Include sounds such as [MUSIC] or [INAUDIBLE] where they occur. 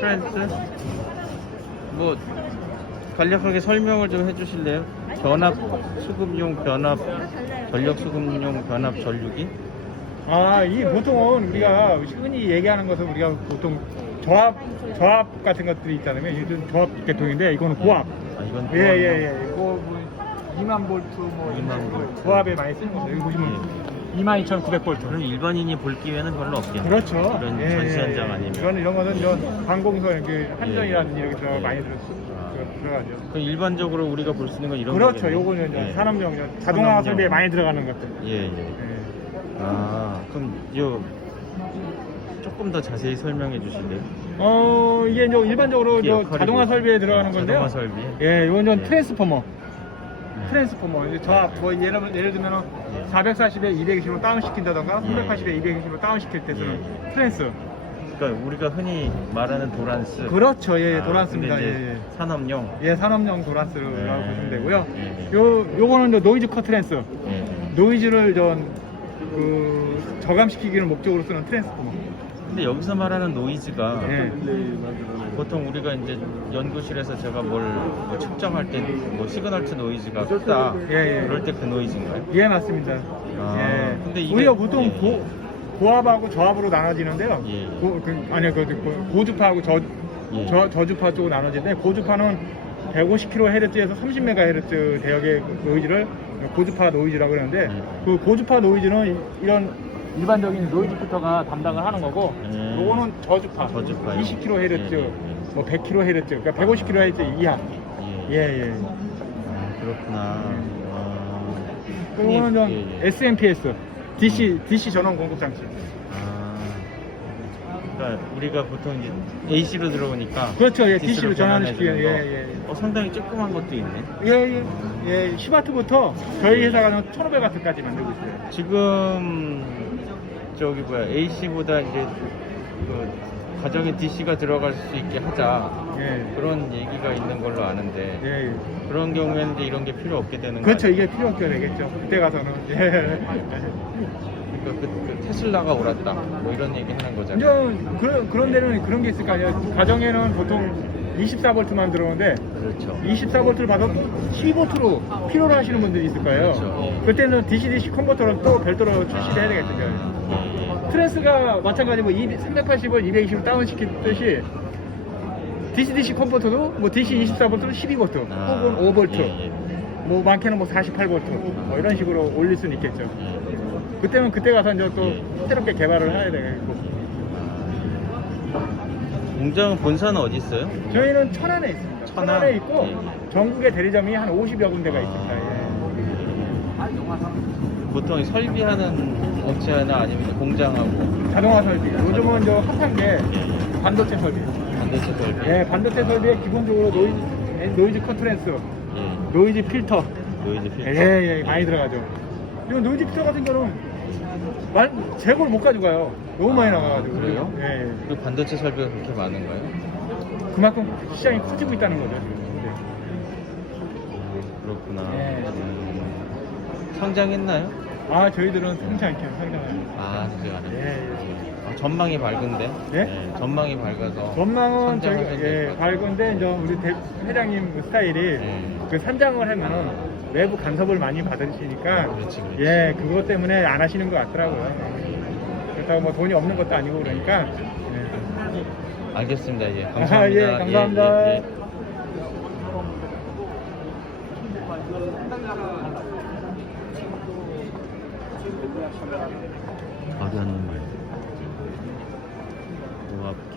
트랜스 뭐 간략하게 설명을 좀 해주실래요? 변압 수급용 변압 전력 수급용 변압 전류기 아, 이 보통은 우리가 흔히 얘기하는 것은 우리가 보통 저압, 저압 같은 것들이 있다면 이건 저압 계통인데 이거는 고압. 아 이건 예, 예, 예. 이거 뭐 2만 볼트 뭐 2만 볼트. 고압에 많이 쓰는 거죠. 여기 보시면 22,900볼트. 그럼 일반인이 볼 기회는 별로 없겠네요. 그렇죠. 이런 예, 전시 예, 현장 예. 아니면. 이거는 이런 거는 저 이렇게 한전이라든지 예. 이렇게 들어가 예. 많이 들어, 아. 들어- 들어가죠. 그 일반적으로 우리가 볼 수 있는 건 이런 그렇죠. 거겠네요. 요거는 이제 예. 산업용 이제 자동화 산업용. 설비에 많이 들어가는 것들. 예, 예. 예. 아, 그럼 요 조금 더 자세히 설명해 주실래요? 어 이게 이제 일반적으로 저 역할이 자동화 뭐죠? 설비에 들어가는 건데요. 자동화 설비. 예, 이건 좀 예. 트랜스포머. 네. 트랜스포머. 이제 저 뭐 예를 예를 들면 예. 440에 220으로 다운 시킨다던가 예. 380에 220으로 다운 시킬 때 쓰는 예. 트랜스. 그러니까 우리가 흔히 말하는 도란스. 그렇죠. 예, 예 아. 근데 예, 예. 산업용. 예, 산업용 도라스라고 예. 보시면 되고요. 예. 요 요거는 저 노이즈 커 트랜스. 예. 노이즈를 전 그 저감시키기를 목적으로 쓰는 트랜스포머. 근데 여기서 말하는 노이즈가 예. 보통 우리가 이제 연구실에서 제가 뭘 뭐 측정할 때 뭐 시그널트 노이즈가 크다. 예, 예. 그럴 때 그 노이즈인가요? 예, 맞습니다. 아, 예. 근데 이게- 우리가 보통 예. 고, 고압하고 저압으로 나눠지는데요. 예. 고, 그, 아니요, 그, 그 고주파하고 저, 예. 저, 저주파 쪽으로 나눠지는데, 고주파는 150kHz에서 30MHz 대역의 노이즈를 고주파 노이즈라고 그러는데, 예. 그 고주파 노이즈는 이- 이런 일반적인 노이즈 필터가 담당을 하는 거고, 음. 요거는 저주파, 아, 저주파요? 20kHz, 예, 예, 예. 뭐 100kHz, 그러니까 150kHz 이하. 예. 예, 예. 아, 그렇구나. 아. 그거는 좀 예, 예. SMPS, DC, DC 전원 공급 장치. 아, 그러니까 우리가 보통 이제 AC로 들어오니까 그렇죠, 예, DC로 DC로 전환을 시키는, 변환해주는 거. 예, 예. 어, 상당히 조그만 것도 있네. 예, 예, 예, 10와트부터 저희 회사가 1500와트까지 만들고 있어요. 지금 저기 뭐야 AC보다 이제 그 가정에 DC가 들어갈 수 있게 하자 예, 그런 얘기가 있는 걸로 아는데 예. 그런 경우에는 이제 이런 게 필요 없게 되는 그렇죠, 거 이게 필요 없게 되겠죠. 그때 가서는. 예. 그러니까 그, 그 테슬라가 옳았다 뭐 이런 얘기 하는 거잖아요. 그런, 그런 데는 그런 게 있을 거 아니에요. 가정에는 보통 24볼트만 들어오는데 그렇죠. 24볼트를 받아 12볼트로 필요로 하시는 분들이 있을 거예요. 그렇죠. 그때는 DC-DC 컨버터를 또 별도로 출시를 해야 되겠죠. 아, 예, 트랜스가 마찬가지고 380을 220을 다운시키듯이 DC-DC 컨버터도 뭐 DC 24볼트로 12볼트 아, 혹은 5볼트 예, 예. 뭐 많게는 뭐 48볼트 뭐 이런 식으로 올릴 수는 있겠죠. 예. 그때는 그때 가서 이제 또 예. 새롭게 개발을 해야 되겠고 공장 본사는 어디 있어요? 저희는 천안에 있습니다. 천안? 천안 에 있고 예. 전국의 대리점이 한 50여 군데가 아. 있습니다. 예. 보통 설비하는 업체나 아니면 공장하고 자동화 설비. 요즘은 저 핫한 게 예. 반도체 설비. 반도체 설비. 예, 반도체 설비에 기본적으로 노이즈, 노이즈 컨트랜스, 예. 노이즈 필터. 노이즈 필터. 예, 예, 많이 들어가죠. 이거 필터 같은 거는 말, 재고를 못 가져가요. 너무 많이 나가가지고. 아, 그래요? 예, 예. 그리고 반도체 설비가 그렇게 많은가요? 그만큼 시장이 커지고 있다는 거죠. 지금. 그렇구나. 예. 음. 성장했나요? 아, 저희들은 성장 있게 상당해요. 아, 그래요. 예, 예. 아, 전망이 밝은데. 예? 전망이 밝아서. 전망은 저희가 될것 예, 같아요. 밝은데 이제 우리 대, 회장님 그 스타일이 예. 그 산장을 하면은 외부 간섭을 많이 받으시니까 그렇지, 그렇지. 예 그것 때문에 안 하시는 것 같더라고요. 그렇다고 뭐 돈이 없는 것도 아니고 그러니까 예. 알겠습니다. 예. 감사합니다. [LAUGHS] 아, 예, 감사합니다. 예, 예, 예. 바로 하는 말. 고압계.